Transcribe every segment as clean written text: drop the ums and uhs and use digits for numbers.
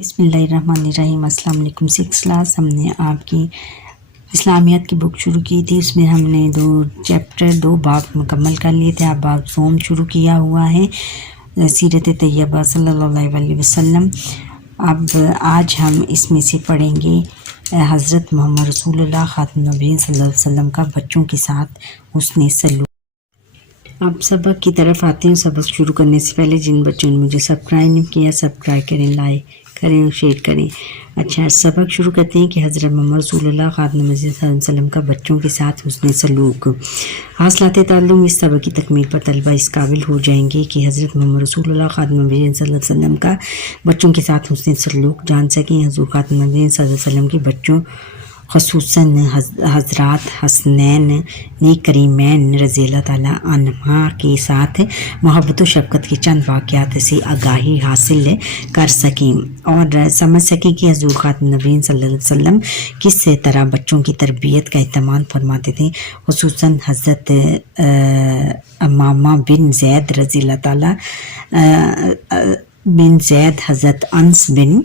बिस्मिल्लाहिर्रहमानिर्रहीम। अस्सलाम वालेकुम। 6th क्लास हमने आपकी इस्लामियात की बुक शुरू की थी। उसमें हमने 2 बाब मुकम्मल कर लिए थे। अब बाब सोम शुरू किया हुआ है, सीरत तैयबा सल्लल्लाहु अलैहि वसल्लम। अब आज हम इसमें से पढ़ेंगे हज़रत मोहम्मद रसूलुल्लाह ख़ातमुन नबीय्यीन सल्लल्लाहु अलैहि वसल्लम का बच्चों के साथ हुस्न सलूक। अब सबक की तरफ आते हैं। सबक शुरू करने से पहले जिन बच्चों ने मुझे सब्सक्राइब नहीं किया, सब्सक्राइब करें, लाइक करें और शेयर करें। अच्छा, सबक शुरू करते हैं कि हज़रत मोहम्मद रसूलुल्लाह ख़ातमुन नबीय्यीन सल्लल्लाहु अलैहि वसल्लम का बच्चों के साथ हुस्न सलूक। हासिलात ताल्लुम। इस सबक की तकमील पर तलबा इस काबिल हो जाएंगे कि हज़रत मोहम्मद रसूलुल्लाह ख़ातमुन नबीय्यीन सल्लल्लाहु अलैहि वसल्लम का बच्चों के साथ हुस्न सलूक जान सकें। हज़ूर ख़ातमुन नबीय्यीन सल्लल्लाहु अलैहि वसल्लम के बच्चों ख़ुसूसन हज़रात हसनैन ने करीमैन रज़ियल्लाहु ताला अन्हुमा के साथ मोहब्बत व शफ़क़त के चंद वाक़यात से आगाही हासिल कर सकें और समझ सकें कि हज़ूर ख़ातमुन नबीय्यीन सल्लल्लाहु अलैहि वसल्लम किस तरह बच्चों की तरबियत का एहतमाम फरमाते थे। ख़ुसूसन हज़रत अमामा बिन ज़ैद रज़ियल्लाहु ताला बिन ज़ैद, हज़रत अनस बिन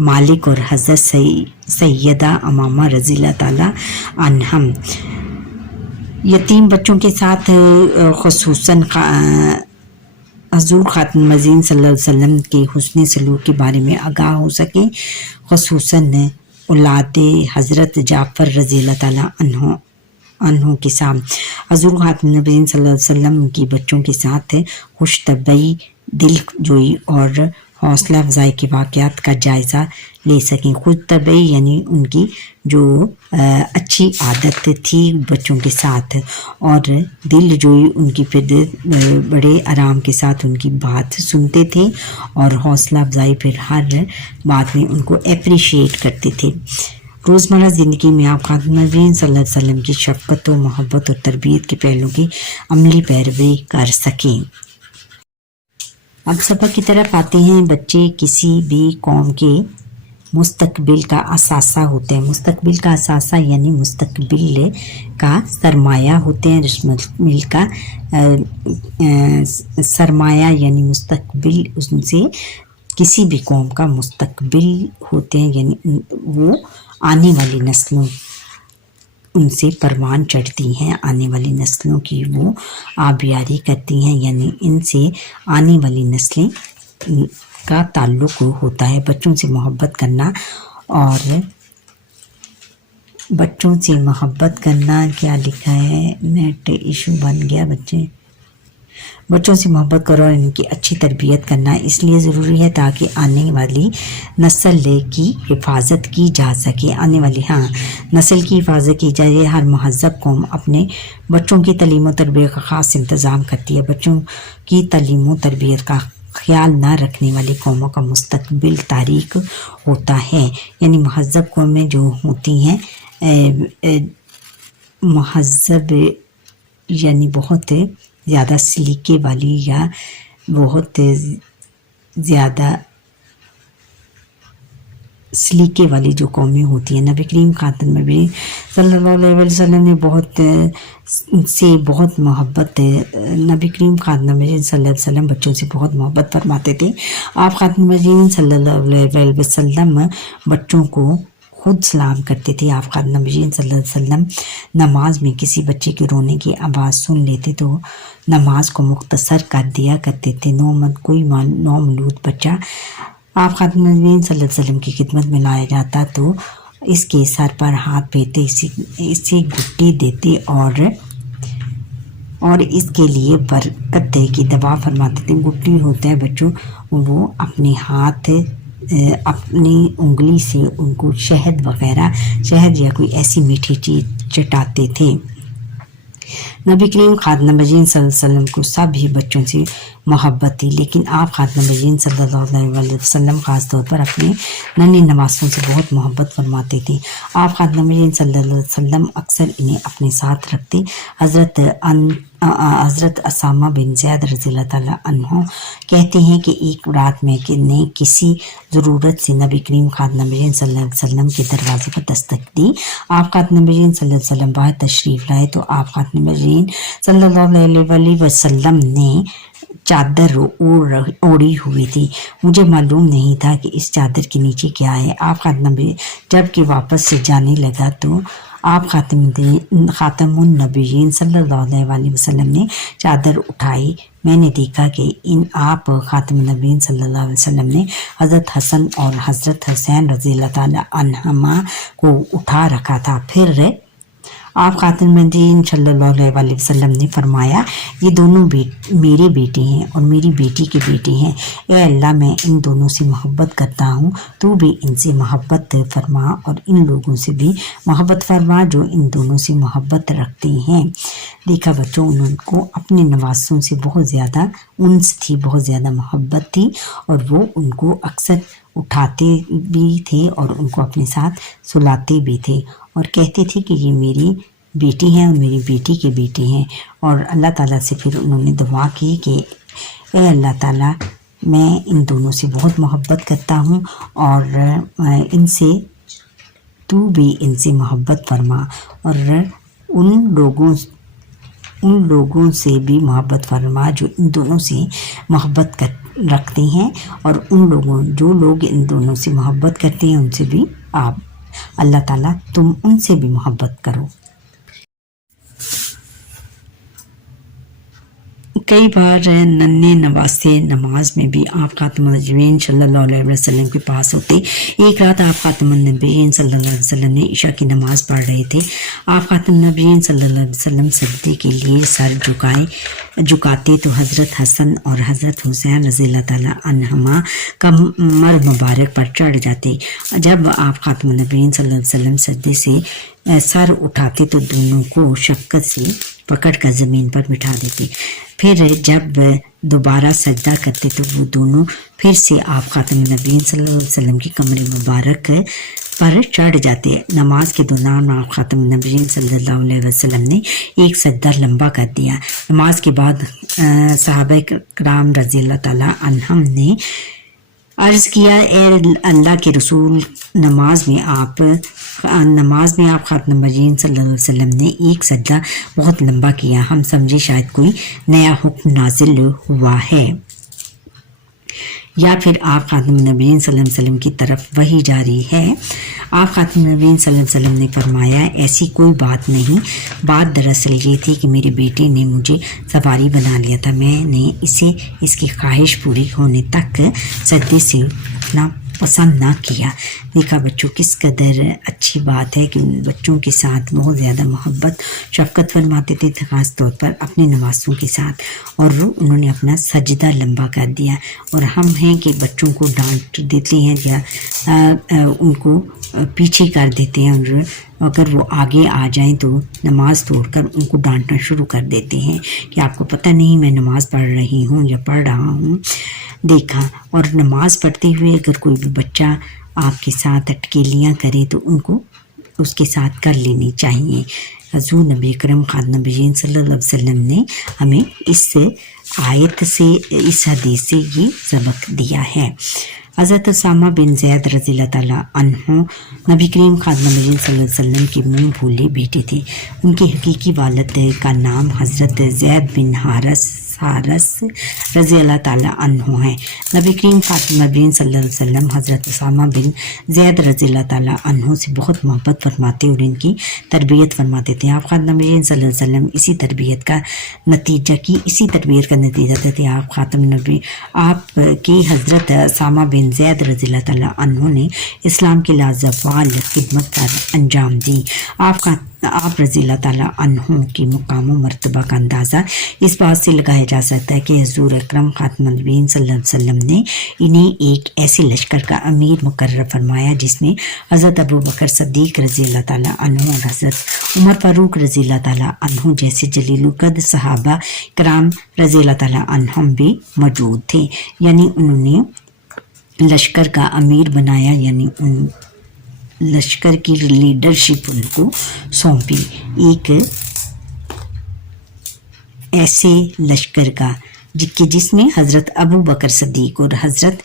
मालिक और हज़रत सैयदा अमामा रज़ियल्लाहु ताला अन्हम। यतीम बच्चों के साथ ख़ुसूसन हज़ूर ख़ातमुन नबीय्यीन सल्लल्लाहु अलैहि वसल्लम के हुस्न सलूक के बारे में आगाह हो सकें। ख़ुसूसन औलाद हज़रत जाफ़र रज़ियल्लाहु ताला अन्हु के साथ हज़ूर ख़ातमुन नबीय्यीन सल्लल्लाहु अलैहि वसल्लम की बच्चों के साथ खुशतबई, दिल जोई और हौसला अफजाई के वाक़यात का जायज़ा ले सकें। खुद तबई यानी उनकी जो अच्छी आदत थी बच्चों के साथ, और दिल जोई उनकी फिर बड़े आराम के साथ उनकी बात सुनते थे और हौसला अफजाई फिर हर बात में उनको अप्रिशिएट करते थे। रोज़मर्रा ज़िंदगी में आप ख़ातमुन नबीय्यीन सल्लल्लाहु अलैहि वसल्लम की शफ़क़त व मोहब्बत और तरबियत के पहलुओं की अमली पैरवी कर सकें। अब सबक की तरफ आते हैं। बच्चे किसी भी कौम के मुस्तकबिल का असासा होते हैं। मुस्तकबिल का असासा यानी मुस्तकबिल का सरमाया होते हैं। मुस्तकबिल का सरमाया यानी मुस्तकबिल, उनसे किसी भी कौम का मुस्तकबिल होते हैं, यानी वो आने वाली नस्लों उनसे परवान चढ़ती हैं, आने वाली नस्लों की वो आबियारी करती हैं, यानी इनसे आने वाली नस्लें का ताल्लुक़ होता है। बच्चों से मोहब्बत करना, और बच्चों से मोहब्बत करना क्या लिखा है, नेट इशू बन गया। बच्चों से मोहब्बत करो और इनकी अच्छी तरबियत करना इसलिए ज़रूरी है ताकि आने वाली नस्ल की हिफाजत की जा सके। आने वाली नस्ल की हिफाजत की जाए। हर महज़ब कौम अपने बच्चों की तालीम और तरबियत का ख़ास इंतज़ाम करती है। बच्चों की तालीम और तरबियत का ख्याल न रखने वाली कौमों का मुस्तकबिल तारीक होता है। यानी महज़ब कौमें जो होती हैं, महज़ब यानी बहुत ज़्यादा सलीके वाली या बहुत ज़्यादा सलीके वाली जो कौमें होती हैं। नबी करीम ख़ातमुन नबीय्यीन सल्लल्लाहु अलैहि वसल्लम ने बहुत मोहब्बत, नबी करीम ख़ातमुन नबीय्यीन सल्लल्लाहु अलैहि वसल्लम बच्चों से बहुत मोहब्बत फरमाते थे। आप ख़ातमुन नबीय्यीन सल्लल्लाहु अलैहि वसल्लम बच्चों को खुद सलाम करते थे। आप ख़ातमुन नबीय्यीन सल्लल्लाहु अलैहि वसल्लम नमाज में किसी बच्चे के रोने की आवाज़ सुन लेते तो नमाज को मुख्तसर कर दिया करते थे। कोई नौमौलूद बच्चा आप ख़ातमुन नबीय्यीन सल्लल्लाहु अलैहि वसल्लम की खिदमत में लाया जाता तो इसके सर पर हाथ फेरते, इसे गुट्टी देते और इसके लिए बरकत की दवा फरमाते थे। गुट्टी होता है बच्चों, वो अपने हाथ अपनी उंगली से उनको शहद या कोई ऐसी मीठी चीज़ चटाते थे। नबी करीम ख़ातमुन नबीय्यीन सल्लल्लाहु अलैहि वसल्लम को सभी बच्चों से मोहब्बत थी, लेकिन आप ख़ातमुन नबीय्यीन सल्लल्लाहु अलैहि वसल्लम ख़ास तौर पर अपने नन्हे नवासों से बहुत मोहब्बत फरमाते थे। आप ख़ातमुन नबीय्यीन सल्लल्लाहु अलैहि वसल्लम अक्सर इन्हें अपने साथ रखते। हज़रत असामा बिन ज़ैद रज़ियल्लाहु ताला अन्हु कहते हैं कि एक रात में ने किसी ज़रूरत से नबी करीम ख़ातमुन नबीय्यीन सल्लल्लाहु अलैहि वसल्लम के दरवाज़े पर दस्तक दी। आप ख़ातमुन नबीय्यीन सल्लल्लाहु अलैहि वसल्लम बाहर तशरीफ़ लाए तो आप ख़ातमुन नबीय्यीन सल्लल्लाहु अलैहि वसल्लम ने चादर ओढ़ी हुई थी। मुझे मालूम नहीं था कि इस चादर के नीचे क्या है। आप जब कि वापस से जाने लगा तो आप खातमुन नबीयीन सल्लल्लाहु अलैहि वसल्लम ने चादर उठाई। मैंने देखा कि आप खातमुन नबीयीन सल्लल्लाहु अलैहि वसल्लम ने हज़रत हसन और हज़रत हुसैन रज़ियल्लाहु ताला अन्हुमा को उठा रखा था। फिर आप खातमुन नबीयीन सल्लल्लाहु अलैहि वसल्लम ने फरमाया, ये दोनों मेरे बेटे हैं और मेरी बेटी के बेटे हैं। ए अल्लाह, मैं इन दोनों से मोहब्बत करता हूँ, तू भी इनसे मोहब्बत फरमा और इन लोगों से भी मोहब्बत फरमा जो इन दोनों से मोहब्बत रखते हैं। देखा बच्चों, उनको अपने नवासों से बहुत ज़्यादा उन्स थी, बहुत ज़्यादा मोहब्बत थी और वो उनको अक्सर उठाते भी थे और उनको अपने साथ सुलाते भी थे और कहते थे कि ये मेरी बेटी हैं और मेरी बेटी के बेटे हैं। और अल्लाह ताला से फिर उन्होंने दुआ की कि ए अल्लाह ताला, मैं इन दोनों से बहुत मोहब्बत करता हूँ और इनसे तू भी इनसे मोहब्बत फरमा और उन लोगों से भी मोहब्बत फरमा जो इन दोनों से मोहब्बत रखते हैं और जो लोग इन दोनों से मोहब्बत करते हैं उनसे भी आप अल्लाह ताला तुम उनसे भी मोहब्बत करो। कई बार नन्हे नवासे नमाज में भी आप खातमुन नबीयीन सल्लल्लाहु अलैहि वसल्लम के पास होते। एक रात आप खातमुन नबीयीन सल्लल्लाहु अलैहि वसल्लम ने इशा की नमाज पढ़ रहे थे। आप खातमुन नबीयीन सल्लल्लाहु अलैहि वसल्लम सजदे के लिए सर झुकाते तो हज़रत हसन और हज़रत हुसैन रज़ियल्लाहु ताला अन्हुमा कमर मुबारक पर चढ़ जाते। जब आप खातमुन नबीयीन सल्लल्लाहु अलैहि वसल्लम सजदे से सर उठाते तो दोनों को शफ़क़त से पकड़ कर ज़मीन पर बिठा देते। फिर जब दोबारा सजदा करते तो वो दोनों फिर से आप खातमुन नबीयीन सल्लल्लाहु अलैहि वसल्लम की कमर मुबारक पर चढ़ जाते। नमाज के दौरान आप खातमुन नबीयीन सल्लल्लाहु अलैहि वसल्लम ने एक सजदा लंबा कर दिया। नमाज के बाद सहाबा किराम रज़ियल्लाहु ताला अन्हुम ने अर्ज़ किया, ए अल्लाह के रसूल, नमाज में आप खातमुन नबीयीन सल्लल्लाहु अलैहि वसल्लम ने एक सजदा बहुत लंबा किया। हम समझे शायद कोई नया हुक्म नाजिल हुआ है या फिर आप खातमुन नबीयीन सल्लल्लाहु अलैहि वसल्लम की तरफ वही जारी है। आप खातमुन नबीयीन सल्लल्लाहु अलैहि वसल्लम ने फरमाया, ऐसी कोई बात नहीं। बात दरअसल ये थी कि मेरे बेटे ने मुझे सवारी बना लिया था। मैंने इसे इसकी ख्वाहिश पूरी होने तक सजदे से उठना पसंद ना किया। देखा बच्चों, किस कदर अच्छी बात है कि बच्चों के साथ बहुत ज़्यादा मोहब्बत शफ़क़त फरमाते थे, ख़ास तौर पर अपने नवासों के साथ, और उन्होंने अपना सजदा लंबा कर दिया। और हम हैं कि बच्चों को डांट देते हैं या उनको पीछे कर देते हैं और अगर वो आगे आ जाएं तो नमाज तोड़कर उनको डांटना शुरू कर देते हैं कि आपको पता नहीं मैं नमाज पढ़ रही हूँ या पढ़ रहा हूँ। देखा, और नमाज पढ़ते हुए अगर कोई भी बच्चा आपके साथ अटकेलियाँ करे तो उनको उसके साथ कर लेनी चाहिए। हज़ूर नबी अकरम खातमुन नबीयीन सल्लल्लाहु अलैहि वसल्लम ने हमें इस आयत से, इस हदीस से ये सबक दिया है। हज़रत उसामा बिन ज़ैद रज़ियल्लाहु ताला अन्हु नबी करीम खातमुन नबीयीन सल्लल्लाहु अलैहि वसल्लम के मुँह भूले बेटे थे। उनके हकीकी वालिद का नाम हज़रत ज़ैद बिन हारस रज़ियल्लाहु ताला अन्हु है। नबी करीम खातमुन नबीयीन सल्लल्लाहु अलैहि वसल्लम हज़रत उसामा बिन ज़ैद रज़ियल्लाहु ताला अन्हु से बहुत मोहब्बत फरमाते और इनकी तरबियत फरमाते थे। आप खातमुन नबीयीन सल्लल्लाहु अलैहि वसल्लम इसी तरबियत का नतीजा थे। आप खातमुन नबी आप की हज़रत उसामा बिन ज़ैद रज़ियल्लाहु ताला अन्हु ने इस्लाम की लाजवाल खिदमत पर अंजाम दी। आप रज़ियल्लाहु ताला अन्हु की मुकाम मर्तबा का अंदाज़ा इस बात से लगाया जा सकता है कि हज़ूर अकरम खातमुन नबीयीन सल्लल्लाहु अलैहि वसल्लम ने इन्हें एक ऐसे लश्कर का अमीर मुकर्रर फरमाया जिसमें हज़रत अबू बकर सिद्दीक़ रज़ियल्लाहु ताला अन्हु और हज़रत उमर फारूक रज़ियल्लाहु ताला अन्हु जैसे जलीलुल क़द्र सहाबा किराम रज़ियल्लाहु ताला अन्हुम भी मौजूद थे। यानी उन्होंने लश्कर का अमीर बनाया, यानी उन लश्कर की लीडरशिप उनको सौंपी, एक ऐसे लश्कर का जिसमें हज़रत अबू बकर सिद्दीक़ और हज़रत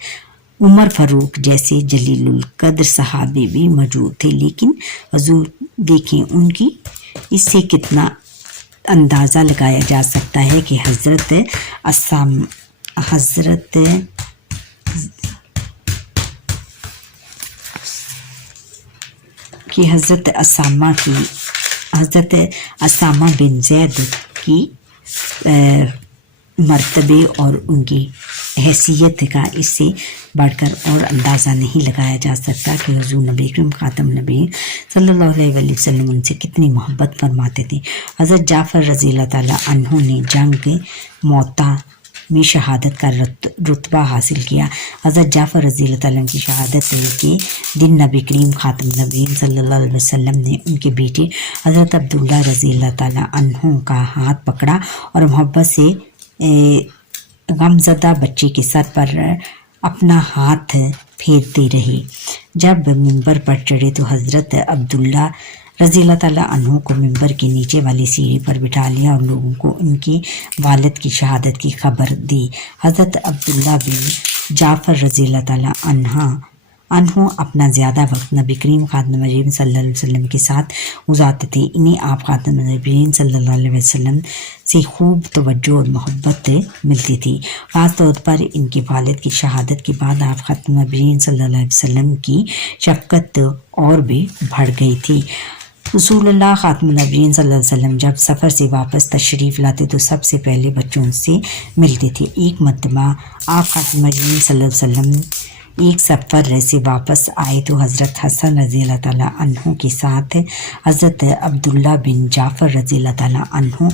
उमर फारूक जैसे जलीलुल क़द्र सहाबे भी मौजूद थे। लेकिन हुज़ूर देखें उनकी इससे कितना اندازہ لگایا جا سکتا ہے کہ حضرت اسامہ بن زید کی مرتبے اور ان کی حیثیت کا اس سے بڑھ کر اور اندازہ نہیں لگایا جا سکتا کہ حضور نبی کریم خاتم نبی صلی اللہ علیہ وسلم ان سے کتنی محبت فرماتے تھے۔ حضرت جعفر رضی اللہ تعالیٰ عنہ نے جنگ موتا میں شہادت کا رتبہ حاصل کیا۔ حضرت جعفر رضی اللہ تعالیٰ عنہ کی شہادت کے دن نبی کریم خاتم نبی صلی اللہ علیہ وسلم نے ان کے بیٹے حضرت عبداللہ رضی اللہ تعالیٰ عنہ کا ہاتھ پکڑا اور محبت سے غمزدہ بچے کے سر پر اپنا ہاتھ پھیرتے رہے۔ جب ممبر پر چڑھے تو حضرت عبداللہ رضی اللہ تعالیٰ عنہ کو ممبر کے نیچے والی سیڑھی پر بٹھا لیا اور لوگوں کو ان کی والد کی شہادت کی خبر دی۔ حضرت عبداللہ بن جعفر رضی اللہ تعالیٰ عنہ اپنا زیادہ وقت نبی کریم خاتم نبیین صلی اللہ علیہ وسلم کے ساتھ گزارتے تھے۔ انہیں آپ خاتم نبیین صلی اللہ علیہ وسلم سے خوب توجہ اور محبت ملتی تھی۔ خاص طور پر ان کے والد کی شہادت کے بعد آپ خاتم نبیین صلی اللہ علیہ وسلم کی شفقت اور بھی بڑھ گئی تھی۔ رسول اللہ خاتم النبیین صلی اللہ علیہ وسلم جب سفر سے واپس تشریف لاتے تو سب سے پہلے بچوں سے ملتے تھے۔ ایک مرتبہ آپ خاتم النبیین صلی اللہ علیہ وسلم ایک سفر سے واپس آئے تو حضرت حسن رضی اللہ تعالیٰ عنہ کے ساتھ حضرت عبداللہ بن جعفر رضی اللہ تعالیٰ عنہ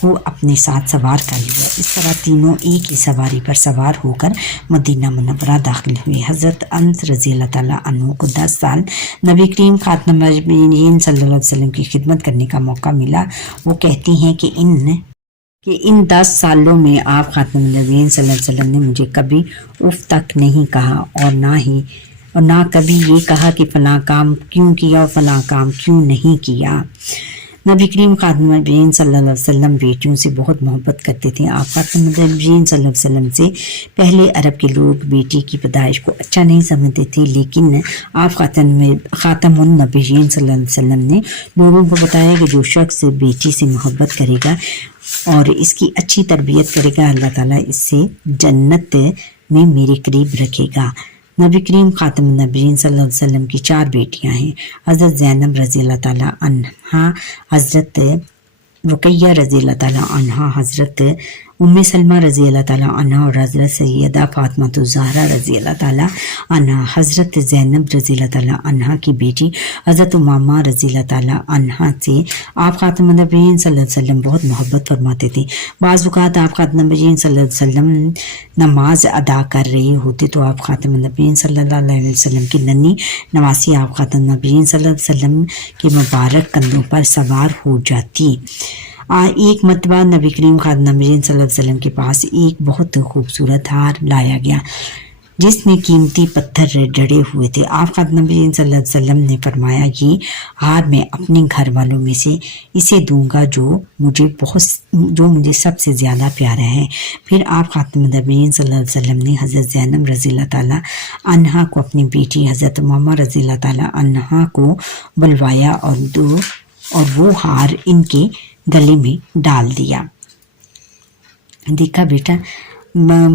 کو اپنے ساتھ سوار کر لیا۔ اس طرح تینوں ایک ہی سواری پر سوار ہو کر مدینہ منورہ داخل ہوئے۔ حضرت انس رضی اللہ تعالیٰ عنہ کو 10 سال نبی کریم خاتم النبیین صلی اللہ علیہ وسلم کی خدمت کرنے کا موقع ملا۔ وہ کہتی ہیں کہ ان 10 سالوں میں آپ خاتم النبیین صلی اللہ علیہ وسلم نے مجھے کبھی اف تک نہیں کہا اور نہ کبھی یہ کہا کہ فلاں کام کیوں کیا اور فلاں کام کیوں نہیں کیا۔ نبی کریم خاتم النبیین صلی اللہ علیہ وسلم بیٹیوں سے بہت محبت کرتے تھے۔ آپ خاتم النبیین صلی اللہ علیہ وسلم سے پہلے عرب کے لوگ بیٹی کی پیدائش کو اچھا نہیں سمجھتے تھے، لیکن آپ خاتم النبیین صلی اللہ علیہ وسلم نے لوگوں کو بتایا کہ جو شخص بیٹی سے محبت کرے گا اور اس کی اچھی تربیت کرے گا، اللہ تعالیٰ اس سے جنت میں میرے قریب رکھے گا۔ نبی کریم خاتم النبیین صلی اللہ علیہ وسلم کی 4 بیٹیاں ہیں۔ حضرت زینب رضی اللہ تعالیٰ عنہا، حضرت رقیہ رضی اللہ تعالیٰ عنہا، حضرت ام سلمہ رضی اللہ تعالیٰ عنہا اور حضرت سیدہ فاطمہ الزہرا رضی اللہ تعالیٰ عنہا۔ حضرت زینب رضی اللہ تعالیٰ عنہا کی بیٹی حضرت امامہ رضی اللہ تعالیٰ عنہا سے آپ خاتم النبیین صلی اللہ علیہ وسلم بہت محبت فرماتے تھے۔ بعض اوقات آپ خاتم النبیین صلی اللہ علیہ وسلم نماز ادا کر رہے ہوتے تو آپ خاتم النبیین صلی اللہ علیہ وسلم کی ننھی نواسی آپ خاتم النبیین صلی اللہ علیہ وسلم کے مبارک کندھوں پر سوار ہو جاتی۔ ایک مرتبہ نبی کریم خاتم النبیین صلی اللہ علیہ وسلم کے پاس ایک بہت خوبصورت ہار لایا گیا جس میں قیمتی پتھر جڑے ہوئے تھے۔ آپ خاتم النبیین صلی اللہ علیہ وسلم نے فرمایا، یہ ہار میں اپنے گھر والوں میں سے اسے دوں گا جو مجھے سب سے زیادہ پیارا ہے۔ پھر آپ خاتم النبیین صلی اللہ علیہ وسلم نے حضرت زینب رضی اللہ تعالیٰ عنہا کو اپنی بیٹی حضرت امامہ رضی اللہ تعالیٰ عنہا کو بلوایا اور وہ ہار ان کے گلے میں ڈال دیا۔ دیکھا بیٹا،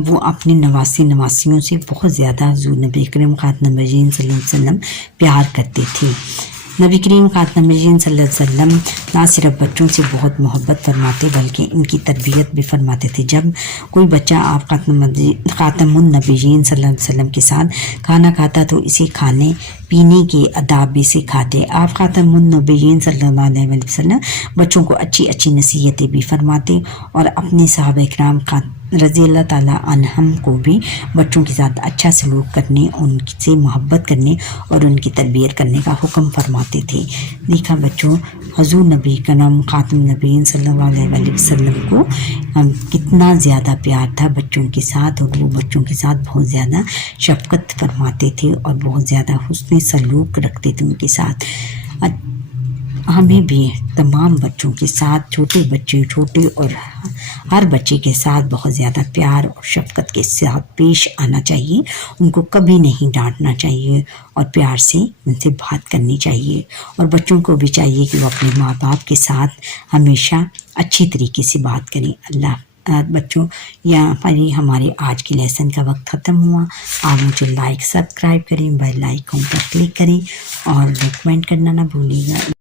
وہ اپنے نواسیوں سے بہت زیادہ حضور نبی کریم خاتم النبیین صلی اللہ علیہ وسلم پیار کرتے تھے۔ نبی کریم خاتم النبیین صلی اللہ علیہ وسلم نہ صرف بچوں سے بہت محبت فرماتے بلکہ ان کی تربیت بھی فرماتے تھے۔ جب کوئی بچہ آپ خاتم النبیین صلی اللہ علیہ وسلم کے ساتھ کھانا کھاتا تو اسے کھانے پینے کے آداب بھی سکھاتے۔ آپ خاتم النبیین صلی اللہ علیہ وسلم بچوں کو اچھی نصیحتیں بھی فرماتے اور اپنے صحابہ کرام رضی اللہ تعالیٰ عنہم کو بھی بچوں کے ساتھ اچھا سلوک کرنے، ان سے محبت کرنے اور ان کی تربیت کرنے کا حکم فرماتے تھے۔ دیکھا بچوں، حضور نبی کرم خاتم النبیین صلی اللہ علیہ وسلم کو کتنا زیادہ پیار تھا بچوں کے ساتھ، اور وہ بچوں کے ساتھ بہت زیادہ شفقت فرماتے تھے اور بہت زیادہ حسن سلوک رکھتے تھے ان کے ساتھ۔ हमें भी तमाम बच्चों के साथ, छोटे बच्चे, छोटे और हर बच्चे के साथ बहुत ज़्यादा प्यार और शफ़क़त के साथ पेश आना चाहिए। उनको कभी नहीं डांटना चाहिए और प्यार से उनसे बात करनी चाहिए। और बच्चों को भी चाहिए कि वो अपने माँ बाप के साथ हमेशा अच्छी तरीके से बात करें। अल्लाह बच्चों, यहाँ पर ही हमारे आज के लेसन का वक्त ख़त्म हुआ। आप मुझे लाइक सब्सक्राइब करें, बेल आइकन पर क्लिक करें और कमेंट करना ना भूलिएगा।